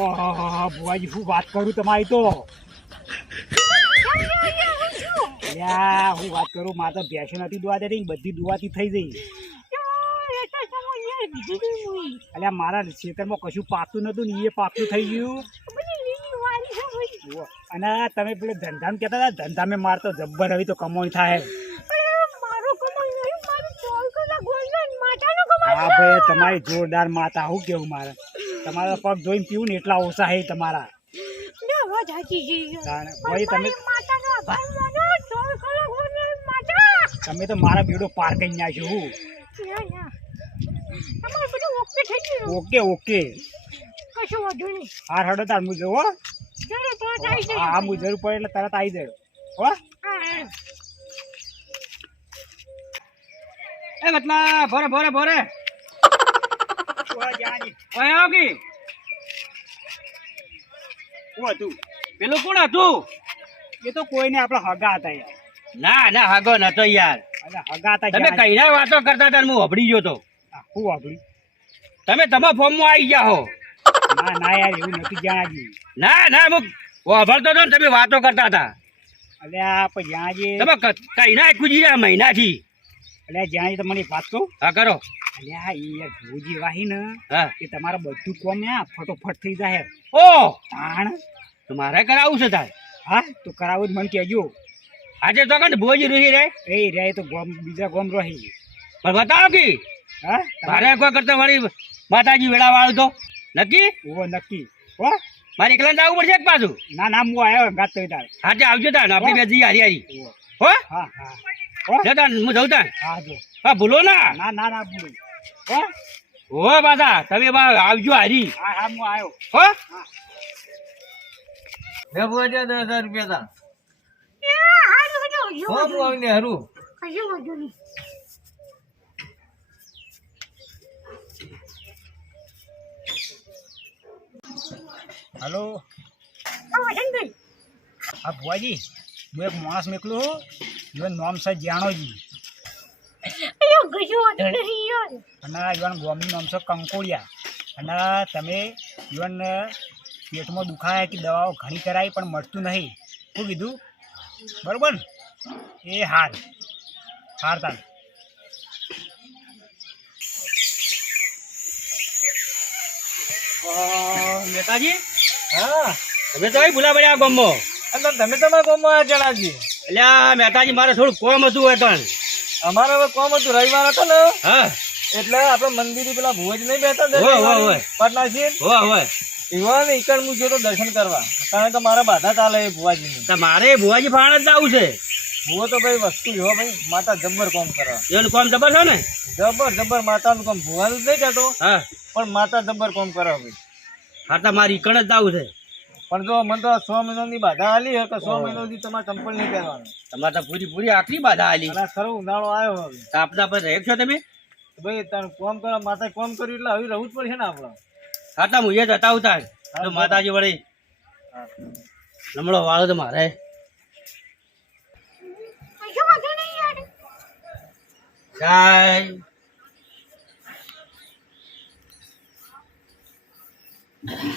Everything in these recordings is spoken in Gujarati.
ઓહો ભુવાજી શું વાત કરું તમારી તો યા હું વાત કરું મારે તો ભેંસો નથી દુવા દેતી બધી દુવાથી થઈ ગઈ અલ્યા મારા ખેતરમાં કશું પાકતું નતું ને એ પાકતું થઈ ગયું અને તમે પેલો ધંધામાં કહેતા હતા ધંધામાં મારે તો જબ્બર હવે તો કમાણી થાય હા ભાઈ તમારી જોરદાર માતા શું કેવું મારે તમારા પગ જોઈને પીવું ને એટલા ઓછા હે તમારા ભાઈ તમે તો મારા બેડો પાર કરી નાખ્યો ઓકે ઓકે હા હડો તાર હું જવો હા હું જરૂર પડે એટલે તરત આવી જાય હો એ મતલબ ભરે ભરે ભરે હતું પેલું કોણ હતું એ તો કોઈને આપડે હગા હતા યાર ના ના હગો નતો યાર હગા હતા તમે કઈ વાતો કરતા હતા હું હબડી ગયો તો શું વાપરી તમે તમારા ફોર્મ માં આવી ગયા હો ના ના યાર એવું નથી જાણાજી ના ના હું વાપરતો હતો ને તમે વાતો કરતા હતા અલ્યા પણ જાણાજી તમે કઈ ના કુજી રહ્યા મહિનાથી અલ્યા જાણાજી તો મને વાત કહું હા કરો અલ્યા એ યાર ભૂજી વાહી ને હા એ તમારે બધું કોમ ને ફટોફટ થઈ જાય ઓ તાણ તો મારે કરાવું છે તાર હા તો કરાવું જ મને કહેજો આજે તો કને ભોજી રહી રે એ રે તો ગોમ બીજા ગોમ રહી પણ બતાવો કે હા મારે કોઈ કરતા મારી માતાજી વેળા વાળું તો નક્કી ઓ નક્કી હો મારે એકલા જવું પડશે એક પાછું ના ના હું આવ્યો ગાત તો તાર આજે આવજો તાર આપણે બે જઈએ હારી હારી હો હા હા હો જતા હું જઉં તાર હા જો હા ભૂલો ના ના ના ના બોલ હો હો પાછા તમે આવજો હારી હા હા હું આવ્યો હો મેં પૂછ્યા 10,000 રૂપિયા હતા હું આવીને હરું હલો હા ભુવાજી હું એક માણસ મોકલું યુવન નામ છે જાણોજી અને યુવાન ગોમનું નામ છે કંકોડિયા અને તમે યુવાન પેટમાં દુખાય કે દવાઓ ઘણી કરાવી પણ મળતું નહીં શું કીધું બરોબર ને એ હાર તાર નેતાજી હા તમે તો ભૂલા પડ્યા ગામમાં અને તમે તમારા ગામમાં જણાજી એટલે મહેતાજી મારે થોડું કોમ હતું હતું અમારે હવે કોમ હતું રવિવાર હતો ને હા એટલે આપડે મંદિર પેલા ભુવજ નહીં બેઠા હોય. પાટનાજી હોય એવા ને ઈકણ હું ગયો તો દર્શન કરવા કારણ કે મારા બાધા ચાલે એ ભુવાજી તો મારે ભુવાજી ફાણ જ જવું છે ભુવો તો ભાઈ વસ્તુ એવો ભાઈ માતા જબ્બર કોમ કરે એનું કામ જબર છે ને જબ્બર માતાનું કામ ભુવાનું નહીં કહેતો હા પણ માતા જબ્બર કોમ કરે ભાઈ હા તો મારી ઈકણ જ જવું છે પણ જો મને તો 100 મહિનાની બાધા આલી હે કે 100 મહિના સુધી તમારે ચંપલ નહીં પહેરવાનું તમારે તો પૂરી આખરી બાધા આલી અને ખરો ઉનાળો આવ્યો હવે તો આપણા પર રહે છો તમે ભાઈ તારું કોમ કરવા માતા કોમ કર્યું એટલે હવે રહવું જ પડશે ને આપણે હા તો હું એ જતા ઉતાર તો માતાજી વળી નમળો વાળો તો મારે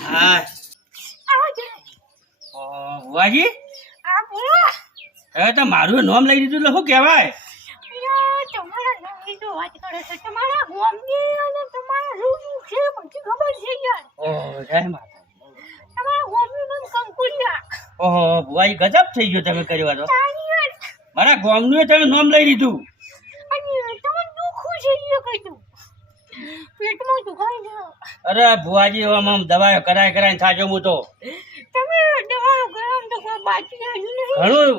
હા ભુવાજી હવે તો મારું નામ લઈ દીધું એટલે શું કહેવાય ઓહો ભુવાજી ગજબ થઈ ગયો તમે કર્યો તો મારા ગામનું તમે નામ લઈ લીધું અરે ભુવાજી આમ દવાઓ કરાય થાજો હું તો ઘણું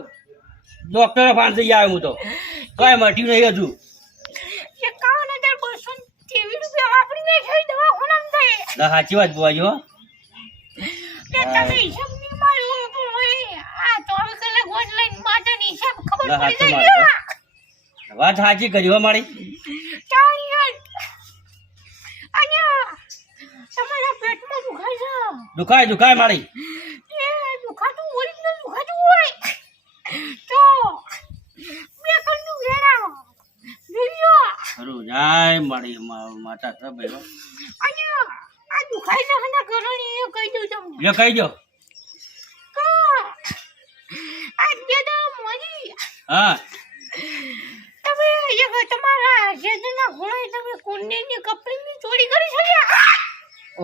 ડોક્ટર પાસે આવ્યો હું તો કઈ મટ્યું નહીં હજુ સાચી વાત ભુવાજી હો વાત સાચી કરી હો મારી દુખાય મારી ખરું જાય મારી માતા સબ દુખાય છે ને કરણી એ કહી દઉં તમને લે કહી દો. આજ બે દાડા મોજી હા તમે એક તમારા જેદના ઘોડે તમે કુંડીની કપડીની ચોરી કરી છે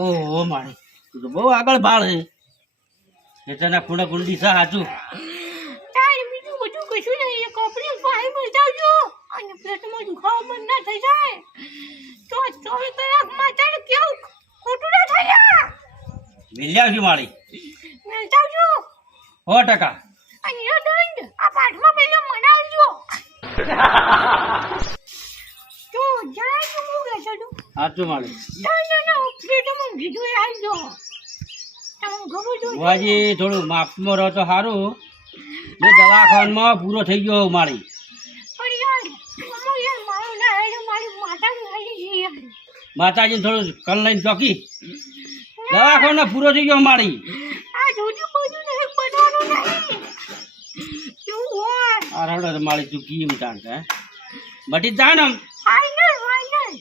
ઓહો મારી તું તો બહુ આગળ ભાળ છે. ખેતરના ખૂણે કુંડી છે સાચું. તારે બીજું બધું કશું નહીં એ કપડી પાહી બચાવજો અને પેટમાં દુખાવો બંધ ના થઈ જાય તો 24 કલાકમાં તારે કેવું ખોટું ના થઈ જાય મિલ્યા મારી બચાવજો 100%. અને એ દંડ આ પાઠમાં પેલો મનાવજો તો જાય તો હું કહેશો તું સાચું મારી. દંડનો પેટમાં કીધું એ આવજો તમને ખબર જો બુવાજી થોડું માપમાં રહો તો સારું. હું દવાખાનામાં પૂરો થઈ ગયો મારી. પણ યાર અમો યાર મારું ના હેડે મારી માતાનું હેડે છે યાર માતાજીને થોડું કલ લઈને ચોકી દવાખાના પૂરો થઈ ગયો મારી. આ જોજો બધું નહીં બનાવવાનું નહીં શું હોય આ રડો તો મારી તું કેમ જાણતો હે બટી જા ને. ફાઇનલ ફાઇનલ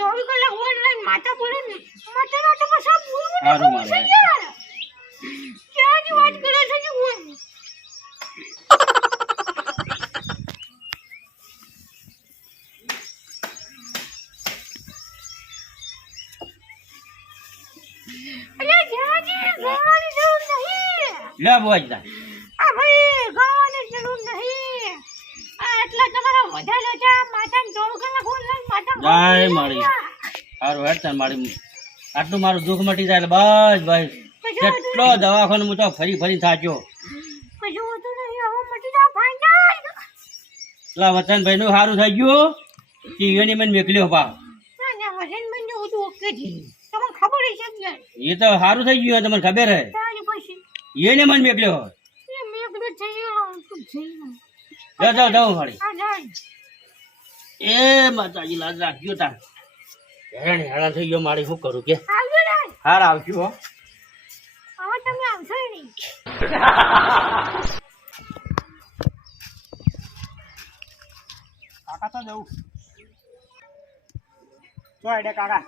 24 કલાક ઓનલાઈન માતા બોલે ને માતાનો તો બસ આ બોલવું સારું મારે. ક્યાં જ વાત કરે છે જે હું અરે જાજી ગાવાની જરૂર નહીં લે બુવાજી જા. આ ભાઈ ગાવાની જરૂર નહીં આ એટલા તમારા વધારે છે માતાને 24 કલાક ઓનલાઈન માતા જય મારી. સારું હેડ તાર મારી આટલું મારું દુઃખ મટી જાય એટલે બસ ભાઈ કેટલો દવાખાનું હું તો ફરી ફરી થાક્યો. કશું હોતું નહીં હવે મટી જા ફાઇનલ પેલા વતનભાઈ નું સારું થઈ ગયું કે એને મને મેકલ્યો ભાવ. ના ના વજન બંને બધું ઓકે છે તમને ખબર છે કે એ તો સારું થઈ ગયું તમને ખબર હે. તારી પછી એને મને મેકલ્યો. એ મેકડો થઈ ગયો તું થઈ જાઓ જાઓ જાઓ મારી. આ જાય એ માતાજી લાજ રાખ્યો તાર. હેરાન થઈ ગયો મારી. શું કરું કે આવ્યો ને હાર આવશું હો. હવે તમે આવશો નહીં કાકા તો જવું તો આઈડિયા કાકા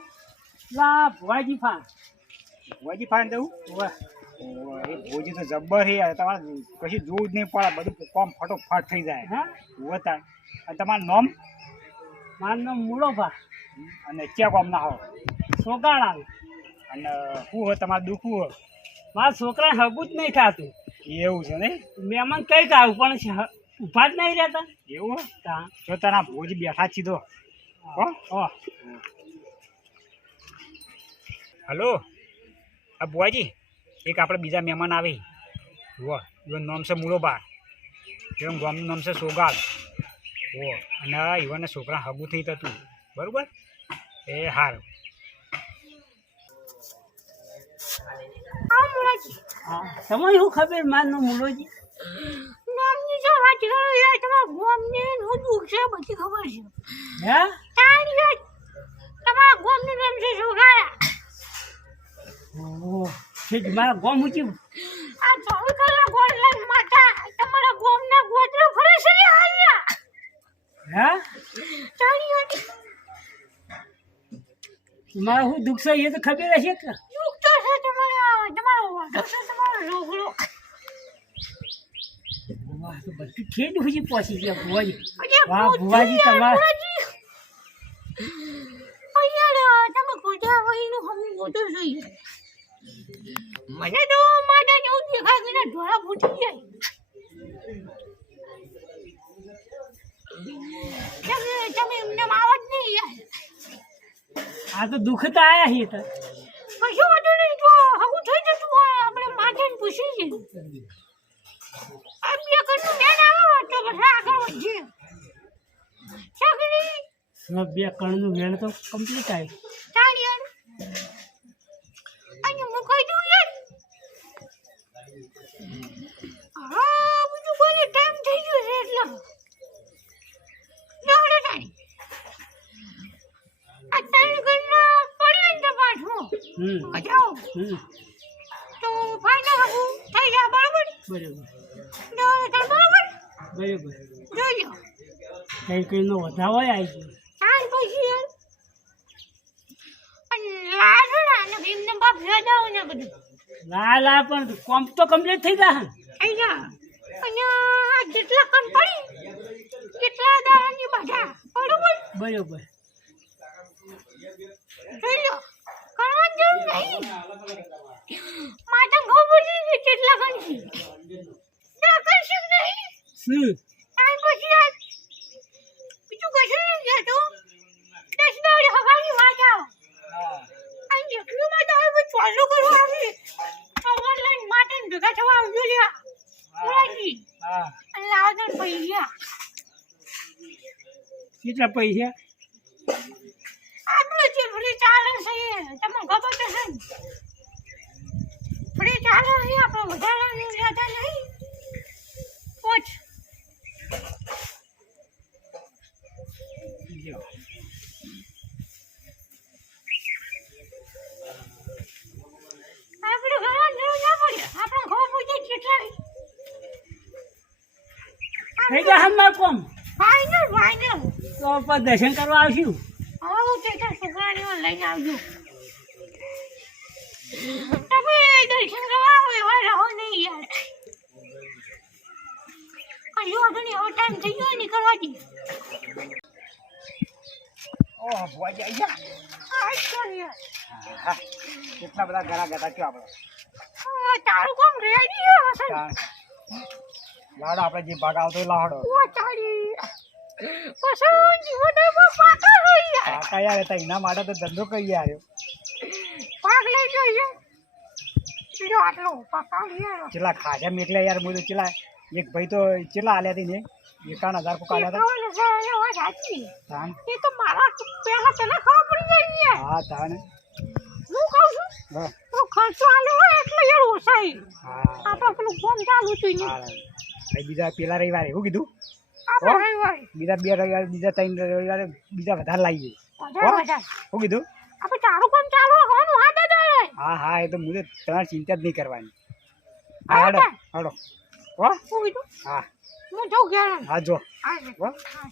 લા ભુવાજી ફાન ભોજી ફાન જવું એ ભોજી તો જબ્બર છે યાર તમારે કશું જોવું જ નહીં પડે બધું કામ ફટોફટ થઈ જાય હા વતા અને તમારું નામ મારું નામ મૂળોભા અને ક્યાં કામ ના હો સોગાળા અને શું હોય તમારે દુખવું હોય મારા છોકરા હગું જ નહીં થતું એવું છે ને મહેમાન કઈ કાવું પણ ઉભા જ નહીં રહેતા એવું હોય તા જો તારા ભોજી બેઠા જ સીધો હો હલો આ બુઆજી એક આપણે બીજા મહેમાન આવી હો એનું નામ છે મૂળોબા એનું ગામનું નામ છે સોગાલ હો અને ઈવનને છોકરા હગું થઈ હતું બરાબર એ હાર આ મુરાજી હા તમે શું ખબર મારું નામ મૂળોજી નામની જો વાત કરો યાર તમારા ગામને હું દુઃખ છે બધી ખબર છે હે તારી વાત તમારા ગામનું નામ છે સુગારા ઓહ ઠીક મારા ગામ ઊંચી આ 24 કલાક ઓનલાઈન માતા તમારા ગામના ગોત્રો ફરે છે ને હાલ્યા હે તારી વાત મારા શું દુઃખ છે એ તો ખબર હશે કે દુઃખ તો છે તમારો વાંધો છે તમારો રોગડો વાહ તો બધું ઠેડ સુધી પહોંચી ગયા ભુવાજી અરે વાહ ભુવાજી તમારા અહીંયા તમે ગોધા વહીનું હમ ગોધો જોઈએ મને તો માતા જેવું દેખાય કે ના ઢોળા ફૂટી જાય તમે એમને આવો જ નહીં યાર આ તો દુઃખ તો આયા છે તો કશું વાંધો નહીં જો હવું થઈ જતું હોય આપણે માથાને પૂછી છે આ બે કણનું મેન આવે તો પછી આગળ વધીએ ચાકરી બે કણનું વેણ તો કમ્પ્લીટ આવ્યું તાળીયાર અને મુકાઈ દઉં યાર હા બધું કોઈ ટાઈમ થઈ ગયો છે એટલે જોડે તારી આ ત્રણ ઘરના પડે ને પાછું જાઓ તો ફાઈનલ હું થઈ જાય બરાબર બરાબર જોડે તાર બરાબર બરાબર જોજો કઈ કઈનો વધાવો આવી ગયો તાર પછી યાર અને રજાઓ ને બધું લા લા પણ કોમ તો કમ્પ્લીટ થઈ ગયા અહીંયા અહીંયા જેટલા કણ પડી કેટલા દાડાની બધા બરોબર બરોબર જોઈ લો કરવા જેવું નહીં માતા ખબર છે કેટલા કણ છે ત્યાં કશું નહીં શું ટાઈમ પછી આ બીજું કશું નહીં કહેતો 10 દાડે હગાની વાત આવો આ જેટલું માતા હવે ચાલુ કરવા આવી ઓનલાઈન માટે ભેગા થવા આવજો લ્યા ઓરાજી હા અને લાવતા પૈસા કેટલા પૈસા આપણું જે ફ્રી ચાલે છે તમને ખબર તો છે ફ્રી ચાલે છે આપણે વધારાની જ્યાદા નહીં પોચ લ્યો. આપણે ઘણા જરૂર ના પડે આપણે ખબર પૂછે કેટલા થઈ ગયા હમણાં કોમ ફાઇનલ ફાઇનલ તો પણ દર્શન કરવા આવશું આવું તે છોકરાને લઈને આવજો તમે દર્શન કરવા આવો એવા રહો નહીં યાર કઈ વાંધો નહીં હવે ટાઈમ થઈ ગયો ને કરવા દી ઓહ ભોજ આવી ગયા આ ચાલ યાર હા કેટલા બધા ઘરા ગયા કયો આપણે તારું કોમ રેડી હે હસન લાડો આપણે જે ભાગ આવતો એ લાડો ઓ તારી પસંદ જીવનમાં પાકા હોય યાર કાકા યાર એ તો એના માટે તો ધંધો કરી આવ્યો પાક લઈ જોઈએ જો આટલો પાકા યાર ચેલા ખાજા મેકલ્યા યાર મું તો ચેલા એક ભાઈ તો ચેલા આલ્યા હતી ને 51,000 કો આલ્યા હતા તાન એ તો મારા પહેલા તને ખબર પડી જાય યાર હા તાન હું કહું છું હા તો ખર્ચો આલ્યો હોય એટલે યાર ઓછાઈ હા આપણે પેલું ફોન ચાલુ થયું ને હા બીજા પેલા રવિવારે શું કીધું આપણે રવિવારે બીજા 2 રવિવારે બીજા 3 રવિવારે બીજા વધારે લાવીએ વધારે શું કીધું આપણે તારું કામ ચાલુ રાખવાનું હા દાદા હા હા એ તો મુજે તમારે ચિંતા જ નહીં કરવાની હા હાડો હાડો હો હું કીધું હા હું જાઉં ઘેર હા જો હા હો હા